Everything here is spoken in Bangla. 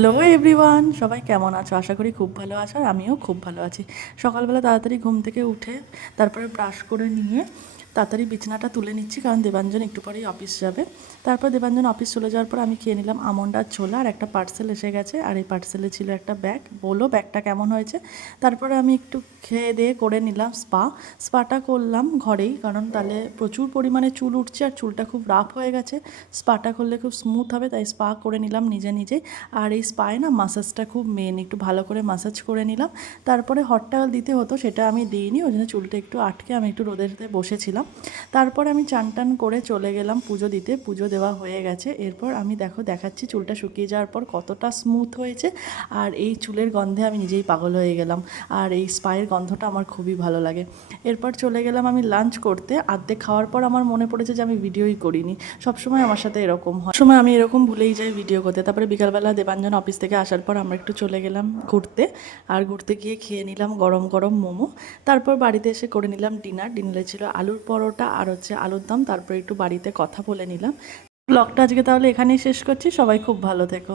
হ্যালো এভরিওয়ান, সবাই কেমন আছো? আশা করি খুব ভালো আছো, আর আমিও খুব ভালো আছি। সকালবেলা তাড়াতাড়ি ঘুম থেকে উঠে তারপরে ব্রাশ করে নিয়ে তাড়াতাড়ি বিছানাটা তুলে নিচ্ছি, কারণ দেবাঞ্জন একটু পরেই অফিস যাবে। তারপর দেবাঞ্জন অফিস চলে যাওয়ার পর আমি খেয়ে নিলাম আমন্ড আর ছোলা, আর একটা পার্সেল এসে গেছে, আর এই পার্সেলে ছিল একটা ব্যাগ। বলো ব্যাগটা কেমন হয়েছে? তারপরে আমি একটু খেয়ে দিয়ে করে নিলাম স্পাটা করলাম ঘরেই, কারণ তাহলে প্রচুর পরিমাণে চুল উঠছে আর চুলটা খুব রাফ হয়ে গেছে। স্পাটা করলে খুব স্মুথ হবে, তাই স্পা করে নিলাম নিজে নিজেই। আর এই স্পায় না মাসাজটা খুব মেন, একটু ভালো করে মাসাজ করে নিলাম। তারপরে হট টাওয়েল দিতে হতো, সেটা আমি দিইনি, ওই জন্য চুলটা একটু আটকে আমি একটু রোদেতে বসেছিলাম। তারপর আমি চান টান করে চলে গেলাম পুজো দিতে। পুজো দেওয়া হয়ে গেছে। এরপর আমি দেখাচ্ছি চুলটা শুকিয়ে যাওয়ার পর কতটা স্মুথ হয়েছে। আর এই চুলের গন্ধে আমি নিজেই পাগল হয়ে গেলাম, আর এই স্পায়ের গন্ধটা আমার খুবই ভালো লাগে। এরপর চলে গেলাম আমি লাঞ্চ করতে। আর্ধেক খাওয়ার পর আমার মনে পড়েছে যে আমি ভিডিওই করিনি। সবসময় আমার সাথে এরকম হয়, সময় আমি এরকম ভুলেই যাই ভিডিও করতে। তারপরে বিকালবেলা দেবাঞ্জন অফিস থেকে আসার পর আমরা একটু চলে গেলাম ঘুরতে, আর ঘুরতে গিয়ে খেয়ে নিলাম গরম গরম মোমো। তারপর বাড়িতে এসে করে নিলাম ডিনারে ছিল আলুর পরোটা আর আলুর দম। তারপর একটু বাড়িতে কথা বলে নিলাম। ব্লগটা আজকে তাহলে এখানেই শেষ করছি। সবাই খুব ভালো থেকো।